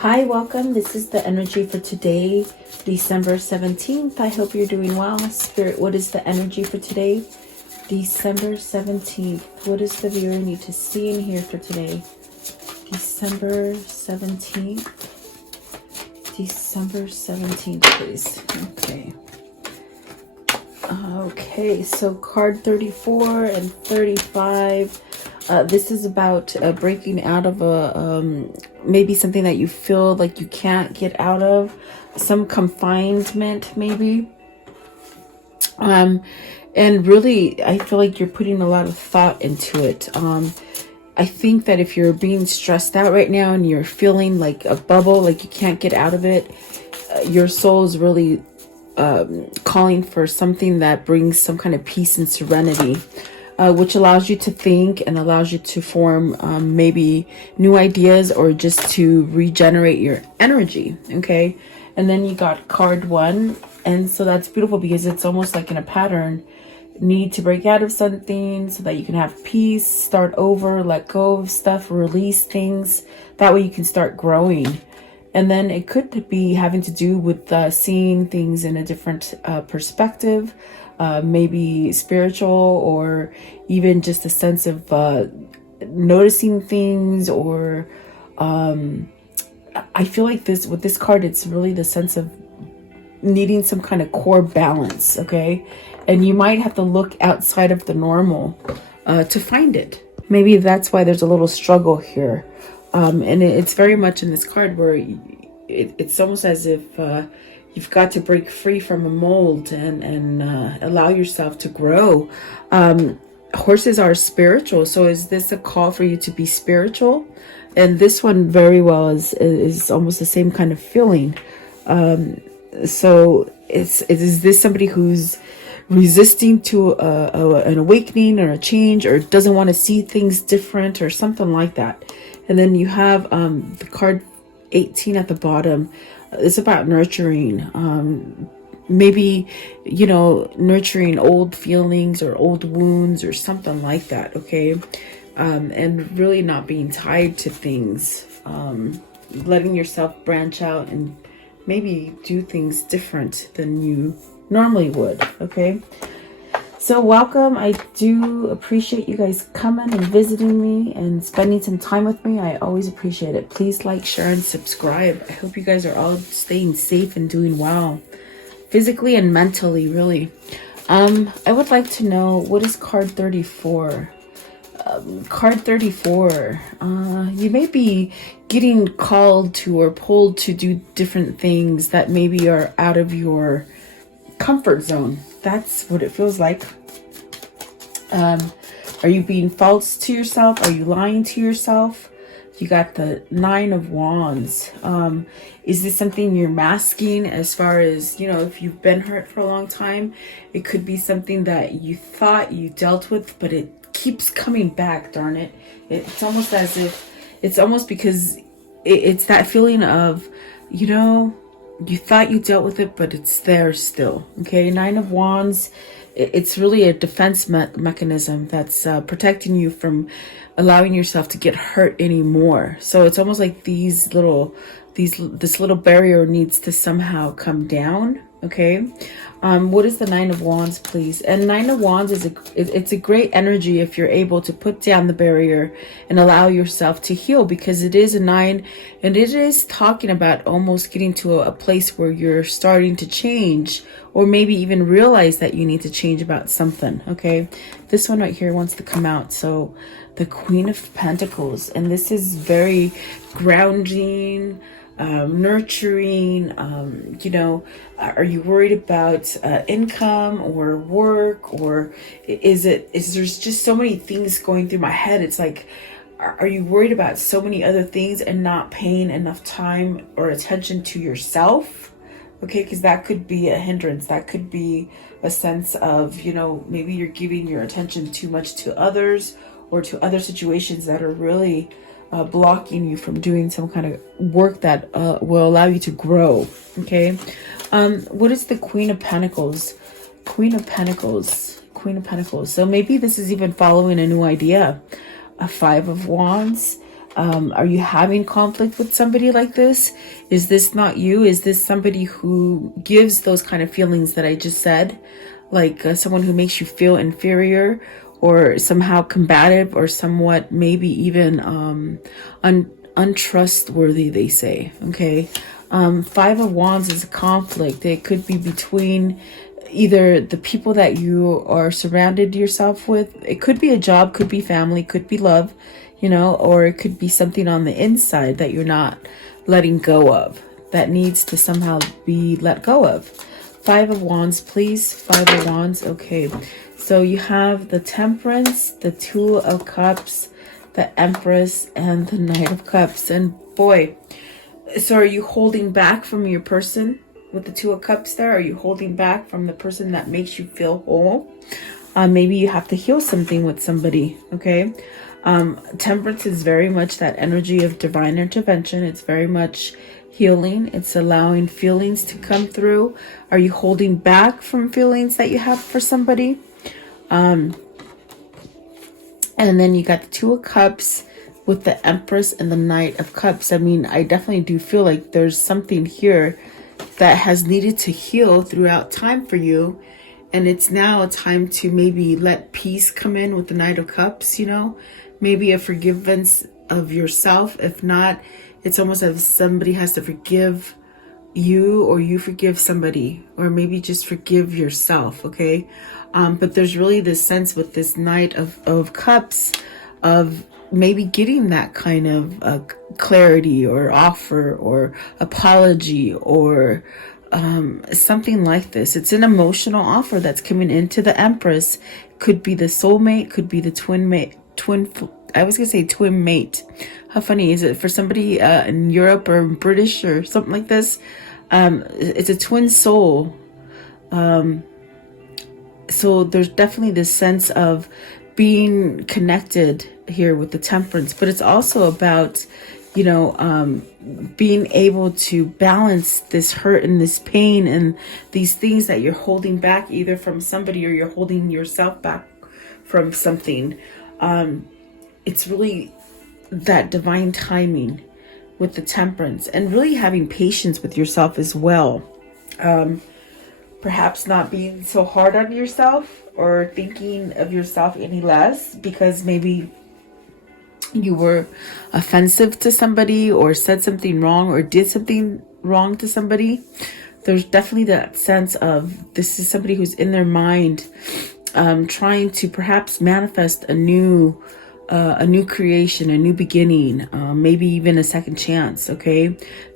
Hi, welcome. This is the energy for today, December 17th. I hope you're doing well. Spirit, what is the energy for today, December 17th? What does the viewer need to see and hear for today, December 17th? December 17th, please. Okay, so card 34 and 35. This is about breaking out of a maybe something that you feel like you can't get out of, some confinement maybe. And really, I feel like you're putting a lot of thought into it. I think that if you're being stressed out right now and you're feeling like a bubble, like you can't get out of it, your soul is really calling for something that brings some kind of peace and serenity. Which allows you to think and allows you to form maybe new ideas or just to regenerate your energy. Okay. And then you got card 1. And so that's beautiful because it's almost like in a pattern. Need to break out of something so that you can have peace, start over, let go of stuff, release things. That way you can start growing. And then it could be having to do with seeing things in a different perspective. Maybe spiritual, or even just a sense of noticing things, or I feel like with this card, it's really the sense of needing some kind of core balance. Okay, and you might have to look outside of the normal to find it. Maybe that's why there's a little struggle here, and it's very much in this card where it's almost as if you've got to break free from a mold and allow yourself to grow. Horses are spiritual. So is this a call for you to be spiritual? And this one very well is almost the same kind of feeling. So is this somebody who's resisting to an awakening or a change, or doesn't want to see things different or something like that? And then you have the card 18 at the bottom. It's about nurturing, maybe, nurturing old feelings or old wounds or something like that. Okay. And really not being tied to things, letting yourself branch out and maybe do things different than you normally would. Okay. So welcome. I do appreciate you guys coming and visiting me and spending some time with me. I always appreciate it. Please like, share, and subscribe. I hope you guys are all staying safe and doing well, physically and mentally, really. I would like to know, what is card 34? Card 34. You may be getting called to or pulled to do different things that maybe are out of your comfort zone. That's what it feels like. Are you being false to yourself? Are you lying to yourself? You got the 9 of Wands. Is this something you're masking as far as, if you've been hurt for a long time? It could be something that you thought you dealt with, but it keeps coming back, darn it. It's almost as if, it's almost because it's that feeling of, you thought you dealt with it, but it's there still. Okay, 9 of Wands. It's really a defense mechanism that's protecting you from allowing yourself to get hurt anymore. So it's almost like this little barrier needs to somehow come down. Okay. What is the 9 of Wands, please? And 9 of Wands it's a great energy if you're able to put down the barrier and allow yourself to heal, because it is a 9 and it is talking about almost getting to a place where you're starting to change, or maybe even realize that you need to change about something. Okay. This one right here wants to come out. So the Queen of Pentacles, and this is very grounding, nurturing. Are you worried about income or work, or is there's just so many things going through my head? It's like, are you worried about so many other things and not paying enough time or attention to yourself? Okay, because that could be a hindrance. That could be a sense of, maybe you're giving your attention too much to others or to other situations that are really blocking you from doing some kind of work that will allow you to grow. Okay. What is the Queen of Pentacles? Queen of Pentacles. So maybe this is even following a new idea. A 5 of Wands. Are you having conflict with somebody like this? Is this not you? Is this somebody who gives those kind of feelings that I just said? Like someone who makes you feel inferior or somehow combative or somewhat maybe even untrustworthy, they say. Okay. Five of Wands is a conflict. It could be between either the people that you are surrounded yourself with. It could be a job, could be family, could be love, you know, or it could be something on the inside that you're not letting go of, that needs to somehow be let go of. Five of Wands, please. Five of Wands. Okay. So you have the Temperance, the Two of Cups, the Empress, and the Knight of Cups. And boy, so are you holding back from your person with the Two of Cups there? Are you holding back from the person that makes you feel whole? Maybe you have to heal something with somebody, okay? Temperance is very much that energy of divine intervention. It's very much healing. It's allowing feelings to come through. Are you holding back from feelings that you have for somebody? And then you got the Two of Cups with the Empress and the Knight of Cups. I mean, I definitely do feel like there's something here that has needed to heal throughout time for you. And it's now a time to maybe let peace come in with the Knight of Cups, you know, maybe a forgiveness of yourself. If not, it's almost as if somebody has to forgive you or you forgive somebody, or maybe just forgive yourself. Okay. But there's really this sense with this Knight of Cups of maybe getting that kind of clarity or offer or apology or something like this. It's an emotional offer that's coming into the Empress. Could be the soulmate, could be the twin mate, I was gonna say twin mate. How funny is it for somebody in Europe or British or something like this? It's a twin soul. So there's definitely this sense of being connected here with the Temperance, but it's also about, you know, being able to balance this hurt and this pain and these things that you're holding back either from somebody or you're holding yourself back from something. It's really that divine timing with the Temperance and really having patience with yourself as well. Perhaps not being so hard on yourself or thinking of yourself any less because maybe you were offensive to somebody or said something wrong or did something wrong to somebody. There's definitely that sense of this is somebody who's in their mind trying to perhaps manifest a new creation, a new beginning, maybe even a second chance. Okay,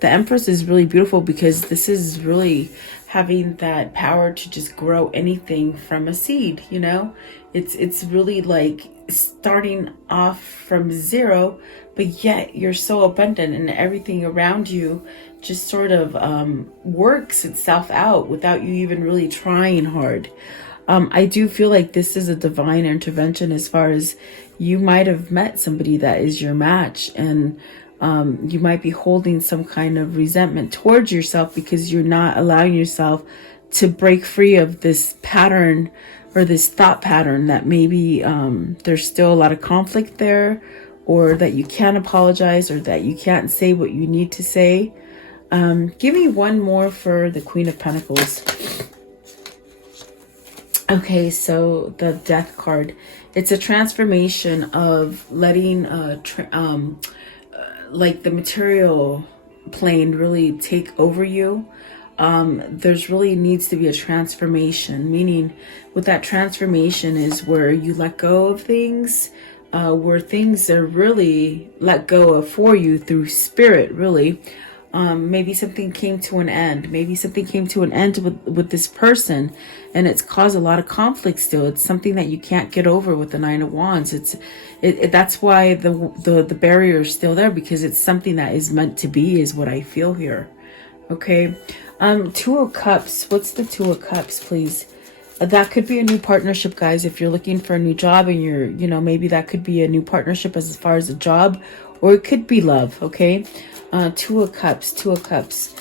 the Empress is really beautiful because this is really having that power to just grow anything from a seed. You know, it's really like starting off from zero, but yet you're so abundant and everything around you just sort of works itself out without you even really trying hard. I do feel like this is a divine intervention as far as you might have met somebody that is your match, and you might be holding some kind of resentment towards yourself because you're not allowing yourself to break free of this pattern or this thought pattern that maybe there's still a lot of conflict there, or that you can't apologize, or that you can't say what you need to say. Give me one more for the Queen of Pentacles. Okay, so the Death card. It's a transformation of letting like the material plane really take over you. There's really needs to be a transformation, meaning with that transformation is where you let go of things, where things are really let go of for you through spirit, really. Maybe something came to an end. Maybe something came to an end with this person, and it's caused a lot of conflict still. It's something that you can't get over with the Nine of Wands. That's why the barrier is still there, because it's something that is meant to be, is what I feel here. Okay. Two of Cups. What's the Two of Cups, please? That could be a new partnership, guys. If you're looking for a new job and you're, you know, maybe that could be a new partnership as far as a job, or it could be love. Okay. Two of Cups, Two of Cups,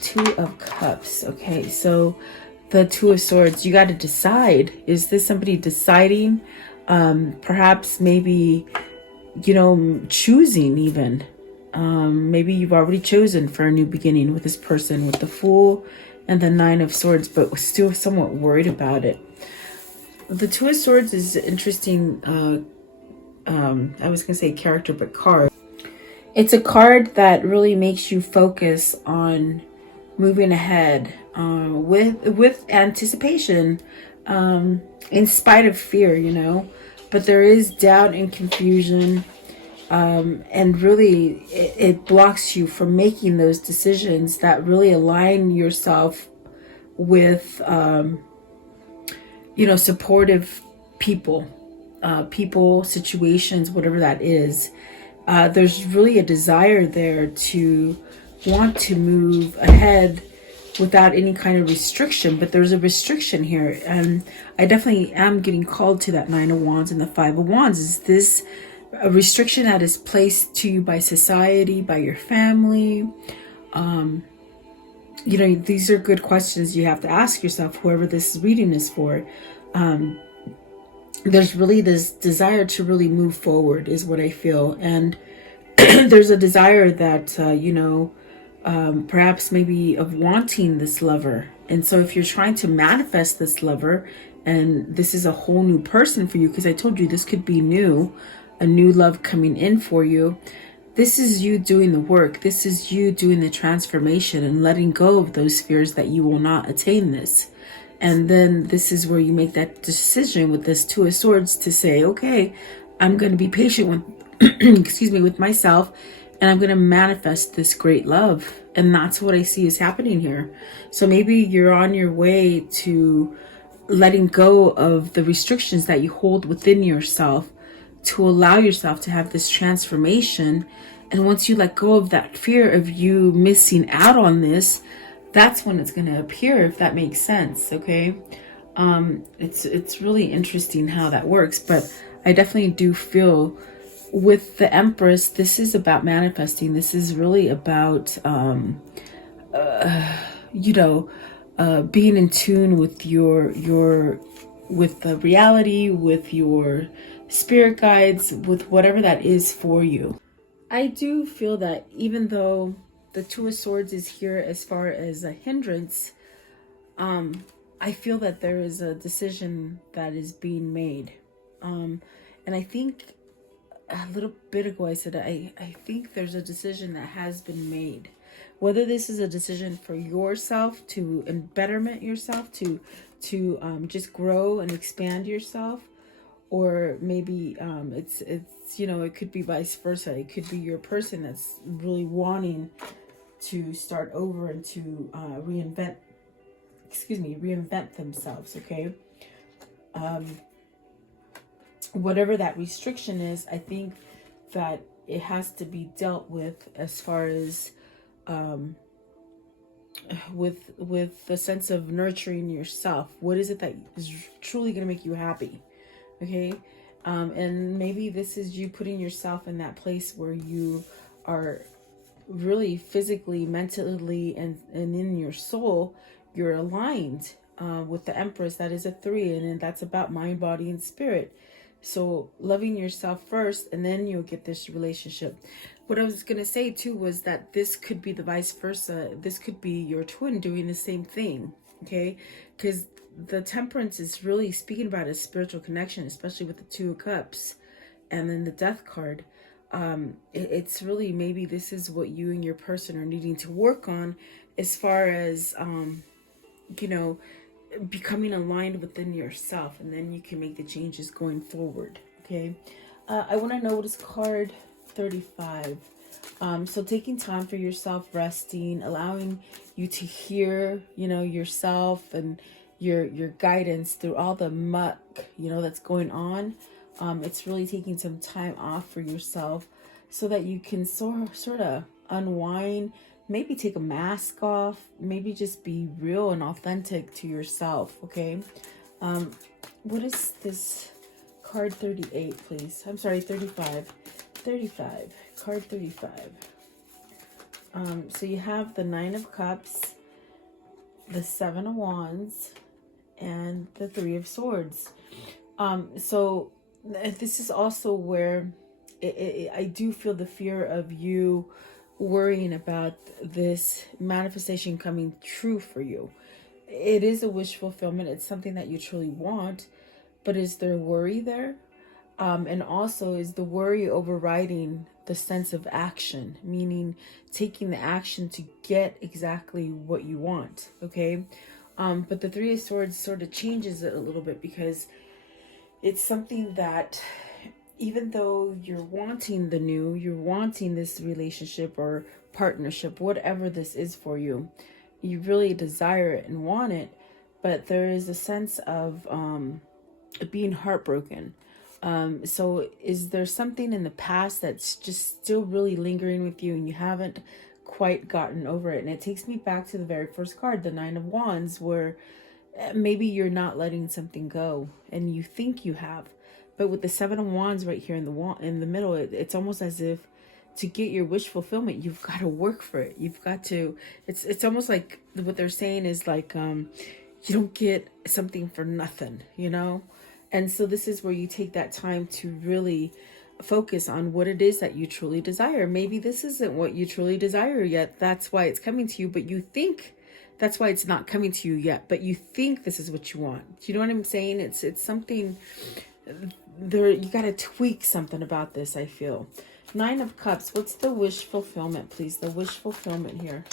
Two of Cups. Okay, so the Two of Swords, you got to decide. Is this somebody deciding? Perhaps maybe choosing even. Maybe you've already chosen for a new beginning with this person with the Fool and the Nine of Swords, but still somewhat worried about it. The Two of Swords is interesting. I was gonna say character, but card. It's a card that really makes you focus on moving ahead with anticipation, in spite of fear, but there is doubt and confusion, and really it blocks you from making those decisions that really align yourself with supportive people, situations, whatever that is. There's really a desire there to want to move ahead without any kind of restriction, but there's a restriction here, and I definitely am getting called to that Nine of Wands and the Five of Wands. Is this a restriction that is placed to you by society, by your family? These are good questions you have to ask yourself, whoever this reading is for. There's really this desire to really move forward is what I feel, and there's a desire that perhaps maybe of wanting this lover. And so if you're trying to manifest this lover, and this is a whole new person for you, because I told you this could be a new love coming in for you. This is you doing the work. This is you doing the transformation and letting go of those fears that you will not attain this. And then this is where you make that decision with this Two of Swords to say, okay, I'm going to be patient with, with myself, and I'm going to manifest this great love. And that's what I see is happening here. So maybe you're on your way to letting go of the restrictions that you hold within yourself to allow yourself to have this transformation. And once you let go of that fear of you missing out on this, that's when it's going to appear, if that makes sense. Okay. It's really interesting how that works, but I definitely do feel with the Empress, this is about manifesting. This is really about, being in tune with with the reality, with your spirit guides, with whatever that is for you. I do feel that even though the Two of Swords is here as far as a hindrance, I feel that there is a decision that is being made. And I think a little bit ago I said I think there's a decision that has been made. Whether this is a decision for yourself to and betterment yourself, to just grow and expand yourself, or maybe it's it could be vice versa. It could be your person that's really wanting to start over and to reinvent themselves. Okay. Whatever that restriction is, I think that it has to be dealt with as far as with the sense of nurturing yourself. What is it that is truly going to make you happy? Okay. And maybe this is you putting yourself in that place where you are really physically, mentally, and in your soul, you're aligned with the Empress. That is a 3, and that's about mind, body, and spirit. So loving yourself first, and then you'll get this relationship. What I was going to say too was that this could be the vice versa. This could be your twin doing the same thing. Okay. Because the Temperance is really speaking about a spiritual connection, especially with the Two of Cups and then the Death card. It's really, maybe this is what you and your person are needing to work on as far as, becoming aligned within yourself, and then you can make the changes going forward. Okay. I want to notice card 35. So taking time for yourself, resting, allowing you to hear, yourself and your guidance through all the muck, that's going on. It's really taking some time off for yourself so that you can sort of unwind, maybe take a mask off, maybe just be real and authentic to yourself. Okay. What is this card 38, please? I'm sorry, 35. Card 35. So you have the Nine of Cups, the Seven of Wands, and the Three of Swords. So this is also where I do feel the fear of you worrying about this manifestation coming true for you. It is a wish fulfillment. It's something that you truly want, but is there worry there? And also, is the worry overriding the sense of action, meaning taking the action to get exactly what you want? Okay. But the Three of Swords sort of changes it a little bit, because it's something that, even though you're wanting the new, you're wanting this relationship or partnership, whatever this is for you, you really desire it and want it, but there is a sense of being heartbroken. So is there something in the past that's just still really lingering with you and you haven't quite gotten over it? And it takes me back to the very first card, the Nine of Wands, where maybe you're not letting something go and you think you have. But with the Seven of Wands right here in the middle, it's almost as if to get your wish fulfillment, you've got to work for it. You've got to, it's almost like what they're saying is like, you don't get something for nothing, you know? And so this is where you take that time to really focus on what it is that you truly desire. Maybe this isn't what you truly desire yet. That's why it's coming to you, but you think that's why it's not coming to you yet, but you think this is what you want. Do you know what I'm saying? It's something there. You got to tweak something about this, I feel. Nine of Cups. What's the wish fulfillment, please? The wish fulfillment here.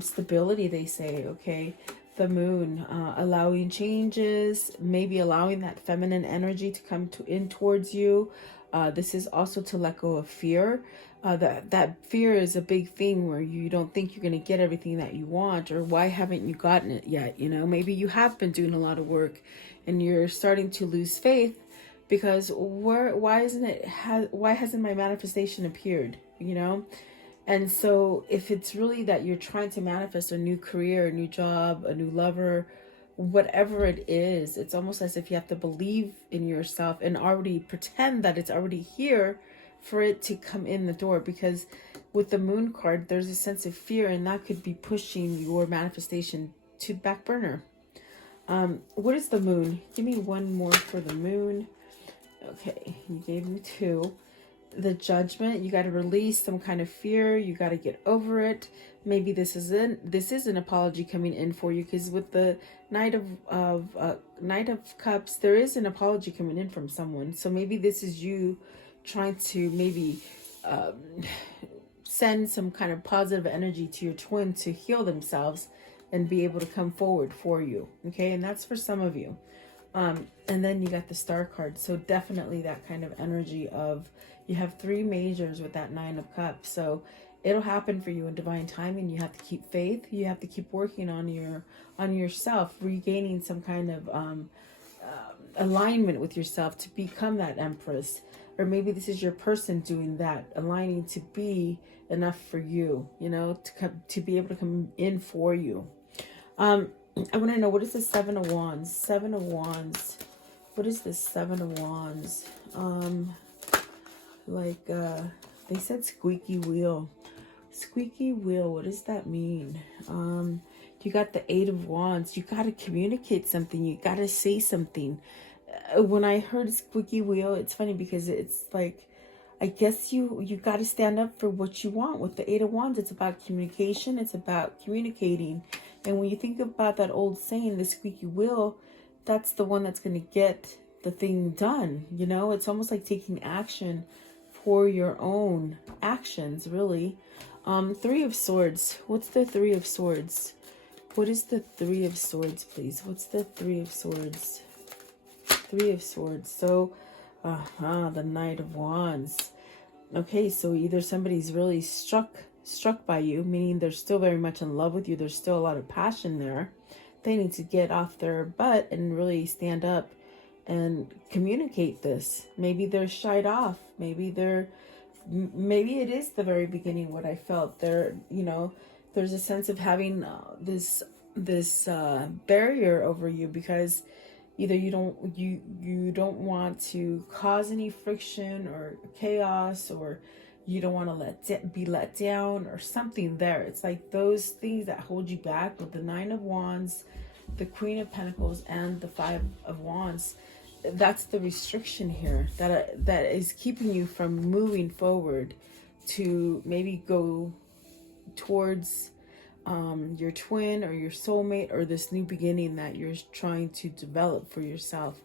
Stability, they say. Okay. The Moon, allowing changes, maybe allowing that feminine energy to come in towards you. This is also to let go of fear. That fear is a big thing where you don't think you're going to get everything that you want, or why haven't you gotten it yet? You know, maybe you have been doing a lot of work and you're starting to lose faith because why hasn't my manifestation appeared? You know? And so if it's really that you're trying to manifest a new career, a new job, a new lover, whatever it is, it's almost as if you have to believe in yourself and already pretend that it's already here for it to come in the door. Because with the Moon card, there's a sense of fear, and that could be pushing your manifestation to back burner. What is the Moon? Give me one more for the Moon. Okay, you gave me two. The Judgment, you got to release some kind of fear. You got to get over it. Maybe this is an apology coming in for you, because with the Knight of Cups, there is an apology coming in from someone. So maybe this is you trying to maybe send some kind of positive energy to your twin to heal themselves and be able to come forward for you. Okay, and that's for some of you. And then you got the Star card. So definitely that kind of energy of, you have three majors with that Nine of Cups. So it'll happen for you in divine timing. You have to keep faith. You have to keep working on yourself, regaining some kind of alignment with yourself to become that Empress. Or maybe this is your person doing that, aligning to be enough for you, you know, to be able to come in for you. I want to know, what is the Seven of Wands? Seven of Wands. What is the Seven of Wands? They said squeaky wheel. Squeaky wheel, what does that mean? You got the Eight of Wands. You got to communicate something. You got to say something. When I heard squeaky wheel, it's funny because it's like, I guess you got to stand up for what you want. With the Eight of Wands, it's about communication. It's about communicating. And when you think about that old saying, the squeaky wheel, that's the one that's going to get the thing done. You know, it's almost like taking action for your own actions, really. Three of Swords. What's the Three of Swords? What is the Three of Swords, please? What's the Three of Swords? Three of Swords. So, the Knight of Wands. Okay, so either somebody's really struck by you, meaning they're still very much in love with you. There's still a lot of passion there. They need to get off their butt and really stand up and communicate this. Maybe they're shied off. Maybe it is the very beginning what I felt there. You know, there's a sense of having this barrier over you, because either you don't want to cause any friction or chaos, or you don't want to be let down or something there. It's like those things that hold you back with the Nine of Wands, the Queen of Pentacles, and the Five of Wands. that's the restriction here that is keeping you from moving forward to maybe go towards your twin or your soulmate or this new beginning that you're trying to develop for yourself.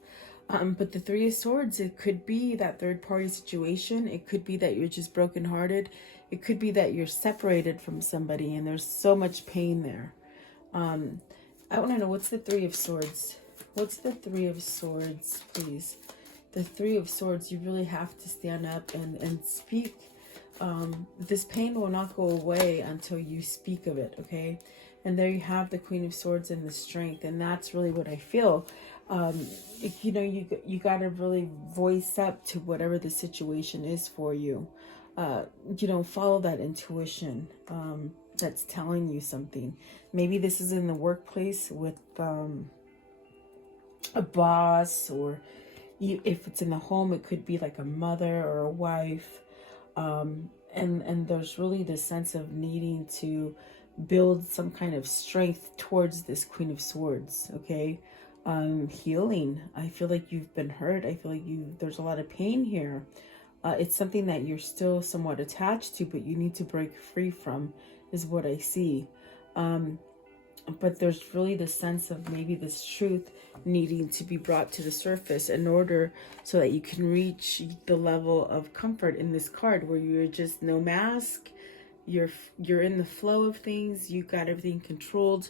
But the Three of Swords, it could be that third party situation. It could be that you're just brokenhearted. It could be that you're separated from somebody and there's so much pain there. I want to know, what's the Three of Swords? What's the Three of Swords, please? The Three of Swords, you really have to stand up and speak. This pain will not go away until you speak of it, okay? And there you have the Queen of Swords and the Strength, and that's really what I feel. You know, you got to really voice up to whatever the situation is for you. You know, follow that intuition that's telling you something. Maybe this is in the workplace with a boss, or if it's in the home, it could be like a mother or a wife. And there's really this sense of needing to build some kind of strength towards this Queen of Swords, okay? Healing. I feel like you've been hurt. I feel like there's a lot of pain here. It's something that you're still somewhat attached to, but you need to break free from, is what I see. But there's really the sense of maybe this truth needing to be brought to the surface in order so that you can reach the level of comfort in this card where you're just no mask, you're in the flow of things, you got everything controlled.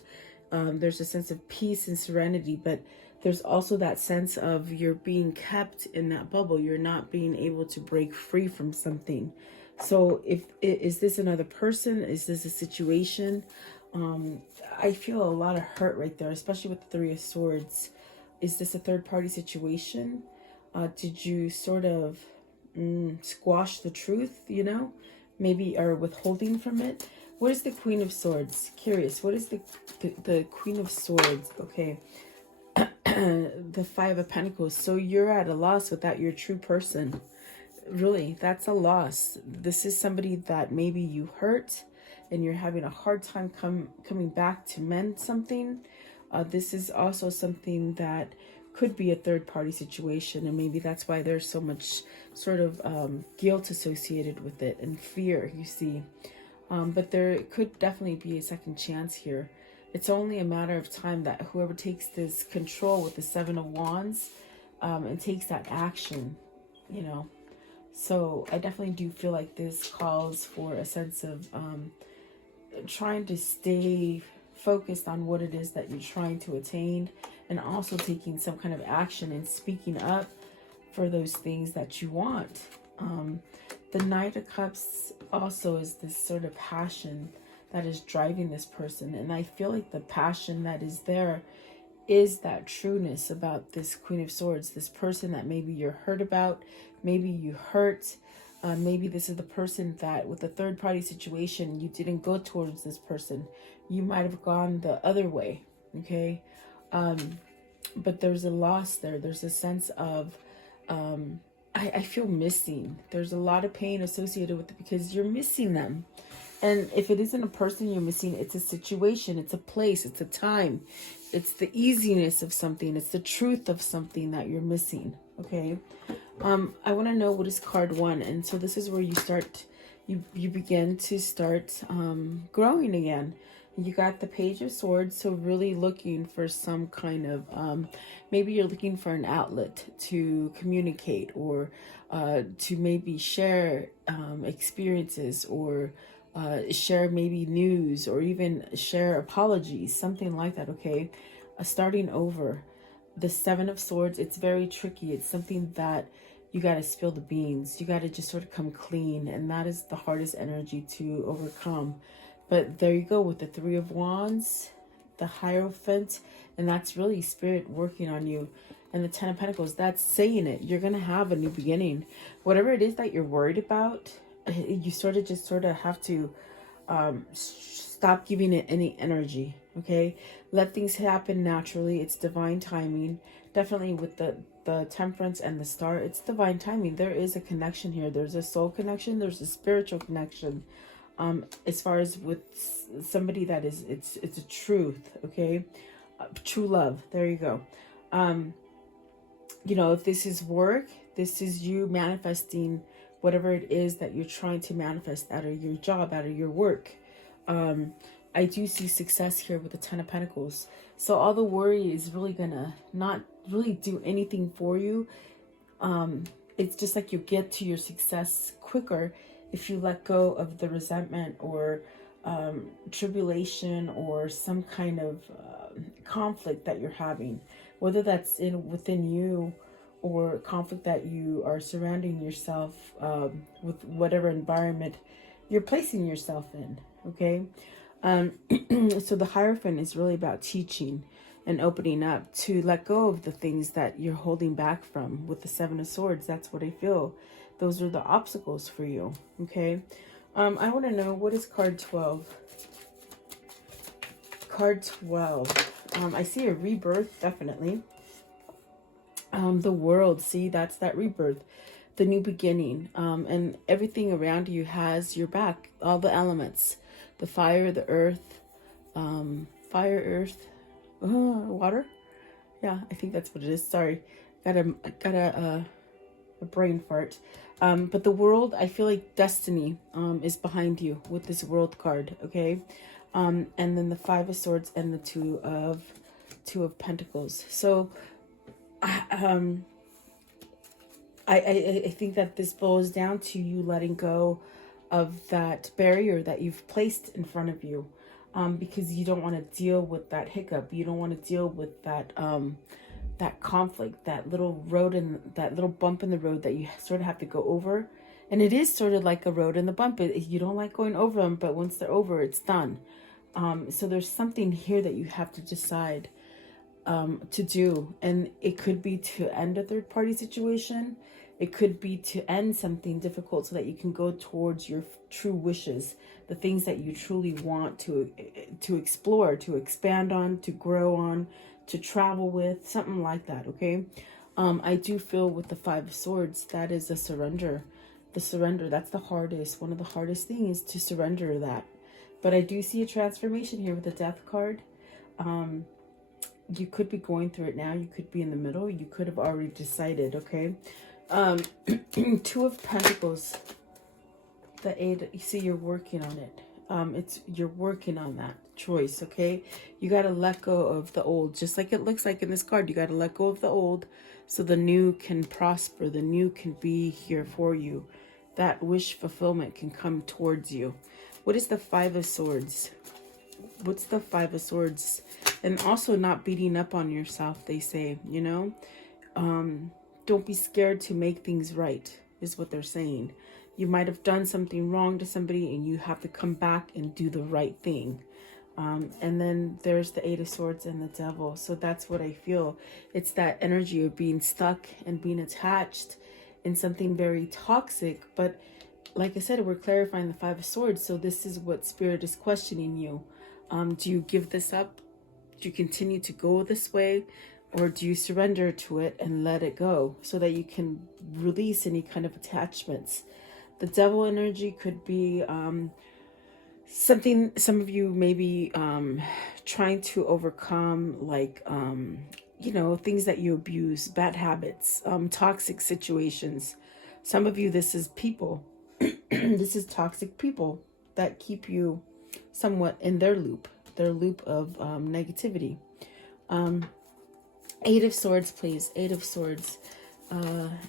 There's a sense of peace and serenity, but there's also that sense of you're being kept in that bubble. You're not being able to break free from something. So is this another person? Is this a situation? I feel a lot of hurt right there, especially with the Three of Swords. Is this a third party situation? Did you sort of squash the truth, you know? Maybe are withholding from it? What is the Queen of Swords? Curious. What is the Queen of Swords? Okay. The Five of Pentacles. So you're at a loss without your true person. Really, that's a loss. This is somebody that maybe you hurt and you're having a hard time coming back to mend something. This is also something that could be a third party situation, and maybe that's why there's so much sort of guilt associated with it and fear, you see. But there could definitely be a second chance here. It's only a matter of time that whoever takes this control with the Seven of Wands and takes that action, you know. So I definitely do feel like this calls for a sense of trying to stay focused on what it is that you're trying to attain, and also taking some kind of action and speaking up for those things that you want. The Knight of Cups also is this sort of passion that is driving this person, and I feel like the passion that is there is that trueness about this Queen of Swords, this person that maybe you're hurt about, maybe you hurt. Maybe this is the person that with a third party situation, you didn't go towards this person. You might have gone the other way, okay? But there's a loss there. There's a sense of, I feel missing. There's a lot of pain associated with it because you're missing them. And if it isn't a person you're missing, it's a situation, it's a place, it's a time. It's the easiness of something. It's the truth of something that you're missing, okay? I want to know what is card one. And so this is where you start, you begin to start growing again. You got the Page of Swords, so really looking for some kind of, maybe you're looking for an outlet to communicate, or to maybe share experiences, or share maybe news, or even share apologies, something like that, okay? Starting over. The Seven of Swords, it's very tricky. It's something that you got to spill the beans. You got to just sort of come clean, and that is the hardest energy to overcome. But there you go with the Three of Wands, the Hierophant, and that's really Spirit working on you. And the Ten of Pentacles, that's saying it. You're going to have a new beginning. Whatever it is that you're worried about, you sort of have to stop giving it any energy, okay? Let things happen naturally. It's divine timing. Definitely with the Temperance and the Star, it's divine timing. There is a connection here. There's a soul connection. There's a spiritual connection. As far as with somebody that is, it's a truth, okay? True love. There you go. you know, if this is work, this is you manifesting whatever it is that you're trying to manifest out of your job, out of your work. I do see success here with the Ten of Pentacles. So all the worry is really gonna not really do anything for you. It's just like you get to your success quicker if you let go of the resentment or tribulation or some kind of conflict that you're having, whether that's within you or conflict that you are surrounding yourself with, whatever environment you're placing yourself in. Okay. So the Hierophant is really about teaching and opening up to let go of the things that you're holding back from. With the Seven of Swords, that's what I feel. Those are the obstacles for you. Okay. I want to know, what is card 12? Card 12. I see a rebirth, definitely. The World, see, that's that rebirth, the new beginning. And everything around you has your back, all the elements, the fire, the earth, water. Yeah, I think that's what it is. Sorry, got a brain fart. But the World, I feel like destiny is behind you with this World card. Okay. And then the Five of Swords and the Two of Pentacles. So I think that this boils down to you letting go of that barrier that you've placed in front of you, because you don't want to deal with that hiccup. You don't want to deal with that that conflict, that little road and that little bump in the road that you sort of have to go over. And it is sort of like a road and the bump. You don't like going over them, but once they're over, it's done. So there's something here that you have to decide to do. And it could be to end a third-party situation. It could be to end something difficult so that you can go towards your true wishes, the things that you truly want to explore, to expand on, to grow on, to travel with, something like that. Okay. I do feel with the Five of Swords, that is a surrender. The surrender, that's the hardest. One of the hardest things is to surrender that. But I do see a transformation here with the Death card. You could be going through it now. You could be in the middle. You could have already decided. Okay. Two of Pentacles. The Eight. You see, you're working on it. You're working on that choice. Okay. You got to let go of the old, just like it looks like in this card. You got to let go of the old so the new can prosper. The new can be here for you. That wish fulfillment can come towards you. What is the Five of Swords? What's the Five of Swords? And also not beating up on yourself, they say, you know. Don't be scared to make things right, is what they're saying. You might have done something wrong to somebody and you have to come back and do the right thing. And then there's the Eight of Swords and the Devil. So that's what I feel. It's that energy of being stuck and being attached in something very toxic. But like I said, we're clarifying the Five of Swords. So this is what Spirit is questioning you. Do you give this up? Do you continue to go this way? Or do you surrender to it and let it go so that you can release any kind of attachments? The Devil energy could be something, some of you may be trying to overcome, like, you know, things that you abuse, bad habits, toxic situations. Some of you, this is people. This is toxic people that keep you somewhat in their loop of negativity. Eight of Swords, please. Eight of Swords.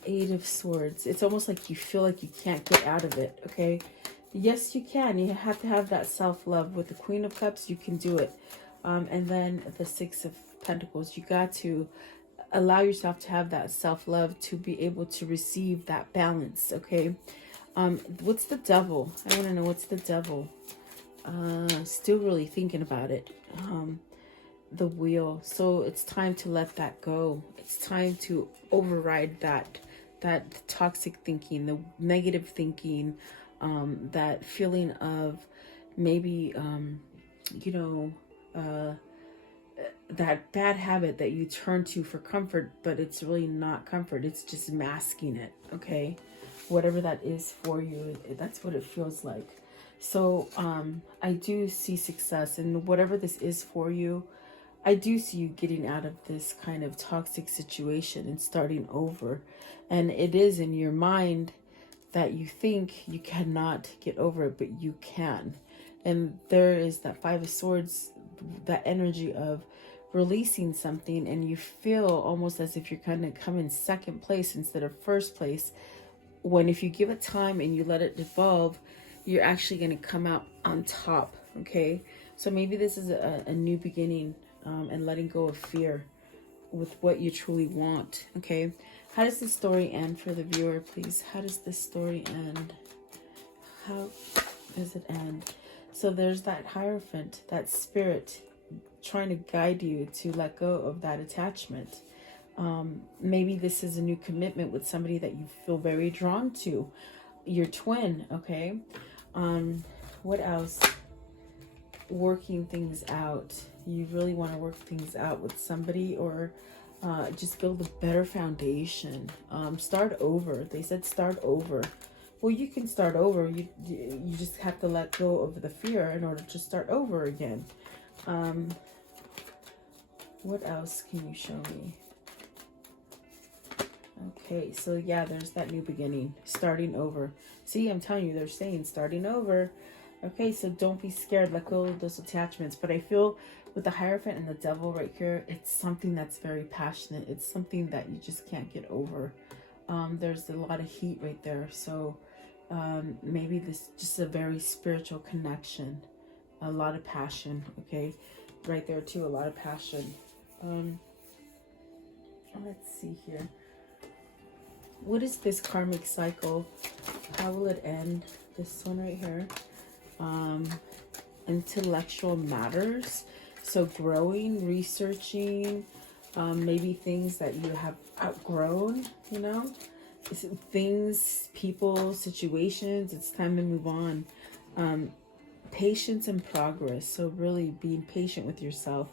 Eight of Swords. It's almost like you feel like you can't get out of it. Okay. Yes, you can. You have to have that self-love. With the Queen of Cups, you can do it. And then the Six of Pentacles. You got to allow yourself to have that self-love to be able to receive that balance. Okay. What's the Devil? I want to know, what's the Devil? Still really thinking about it. The Wheel. So it's time to let that go. It's time to override that toxic thinking, the negative thinking, that feeling of maybe you know, that bad habit that you turn to for comfort, but it's really not comfort. It's just masking it. Okay. Whatever that is for you, that's what it feels like. So I do see success, and whatever this is for you, I do see you getting out of this kind of toxic situation and starting over. And it is in your mind that you think you cannot get over it, but you can. And there is that Five of Swords, that energy of releasing something, and you feel almost as if you're kind of coming second place instead of first place, when if you give it time and you let it devolve, you're actually going to come out on top. Okay, so maybe this is a new beginning, and letting go of fear with what you truly want. Okay, how does the story end for the viewer, please? How does this story end? How does it end? So there's that Hierophant, that spirit trying to guide you to let go of that attachment. Maybe this is a new commitment with somebody that you feel very drawn to, your twin. Okay, what else? Working things out. You really want to work things out with somebody, or just build a better foundation. Start over. They said start over. Well, you can start over. You just have to let go of the fear in order to start over again. What else can you show me? Okay, so yeah, there's that new beginning, starting over. See, I'm telling you, they're saying starting over. Okay, so don't be scared. Let go of those attachments. But I feel with the Hierophant and the Devil right here, it's something that's very passionate. It's something that you just can't get over. There's a lot of heat right there. So maybe this just a very spiritual connection. A lot of passion. Okay, right there too, a lot of passion. Let's see here. What is this karmic cycle? How will it end? This one right here. Intellectual matters. So growing, researching, maybe things that you have outgrown, you know, things, people, situations. It's time to move on. Patience and progress. So really being patient with yourself.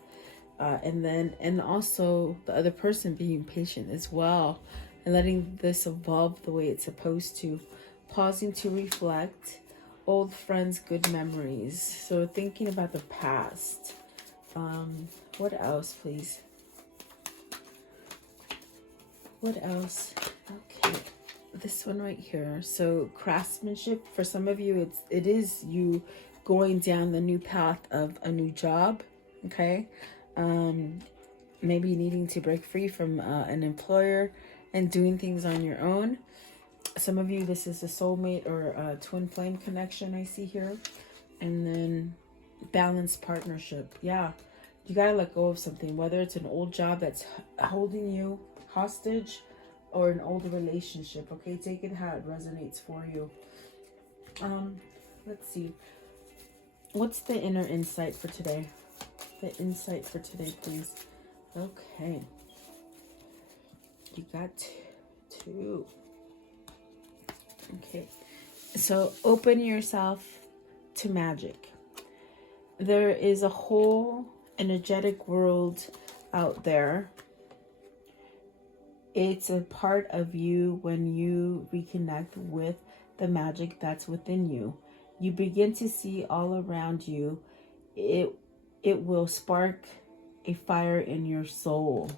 And also the other person being patient as well, and letting this evolve the way it's supposed to. Pausing to reflect. Old friends, good memories. So thinking about the past. What else, please? What else? Okay, this one right here. So craftsmanship. For some of you, it is you going down the new path of a new job. Okay, maybe needing to break free from an employer and doing things on your own. Some of you, this is a soulmate or a twin flame connection I see here. And then balanced partnership. Yeah, you gotta let go of something, whether it's an old job that's holding you hostage or an old relationship. Okay, take it how it resonates for you. Let's see. What's the inner insight for today? The insight for today, please. Okay. You got two. Okay. So open yourself to magic. There is a whole energetic world out there. It's a part of you when you reconnect with the magic that's within you. You begin to see all around you. It will spark a fire in your soul,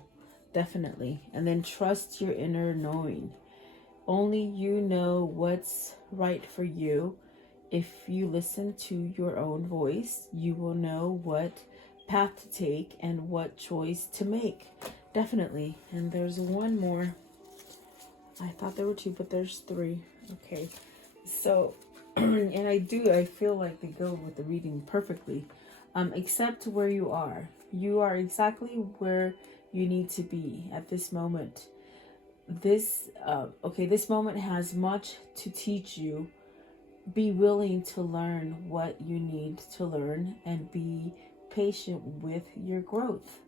definitely. And then trust your inner knowing. Only you know what's right for you. If you listen to your own voice, you will know what path to take and what choice to make. Definitely. And there's one more. I thought there were two, but there's three. Okay. So, and I feel like they go with the reading perfectly. Accept where you are. You are exactly where you need to be at this moment. This moment has much to teach you. Be willing to learn what you need to learn and be patient with your growth.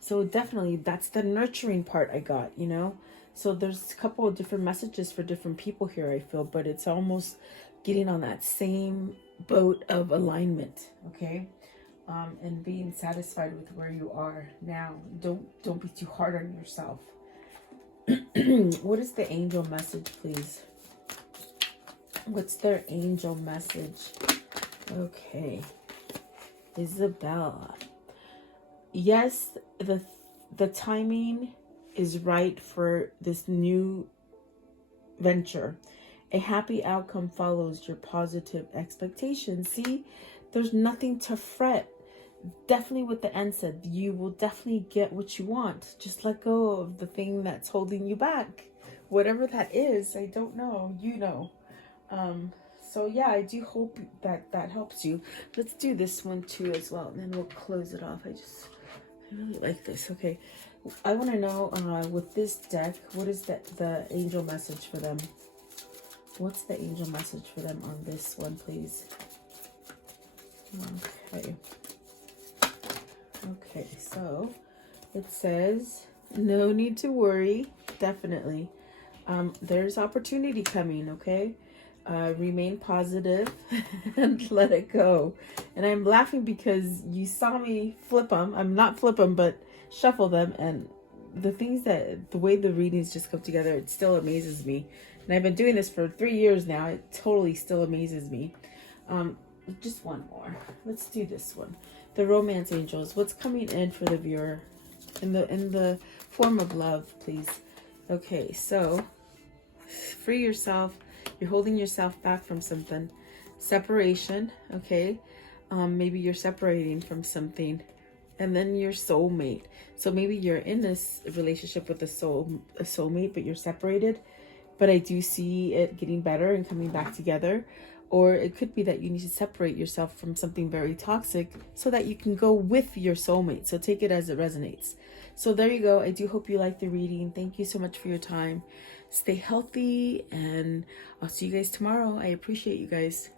So definitely that's the nurturing part I got, you know. So there's a couple of different messages for different people here, I feel, but it's almost getting on that same boat of alignment, okay? And being satisfied with where you are now. Don't be too hard on yourself. What is the angel message, please? What's their angel message? Okay. Isabella. yes, the timing is right for this new venture. A happy outcome follows your positive expectations. See, there's nothing to fret. Definitely what the end said, you will definitely get what you want. Just let go of the thing that's holding you back. Whatever that is, I don't know, you know. So yeah, I do hope that helps you. Let's do this one too as well, and then we'll close it off. I really like this. Okay, I want to know with this deck, what is the angel message for them? What's the angel message for them on this one, please? Okay. Okay, so it says, no need to worry. Definitely. There's opportunity coming, okay? Remain positive and let it go. And I'm laughing because you saw me flip them. I'm not flip them, but shuffle them. And the way the readings just come together, it still amazes me. And I've been doing this for 3 years now. It totally still amazes me. Just one more. Let's do this one. The romance angels. What's coming in for the viewer in the form of love, please? Okay, so free yourself. You're holding yourself back from something. Separation, okay? Maybe you're separating from something. And then your soulmate. So maybe you're in this relationship with a soulmate, but you're separated. But I do see it getting better and coming back together. Or it could be that you need to separate yourself from something very toxic so that you can go with your soulmate. So take it as it resonates. So there you go. I do hope you like the reading. Thank you so much for your time. Stay healthy, and I'll see you guys tomorrow. I appreciate you guys.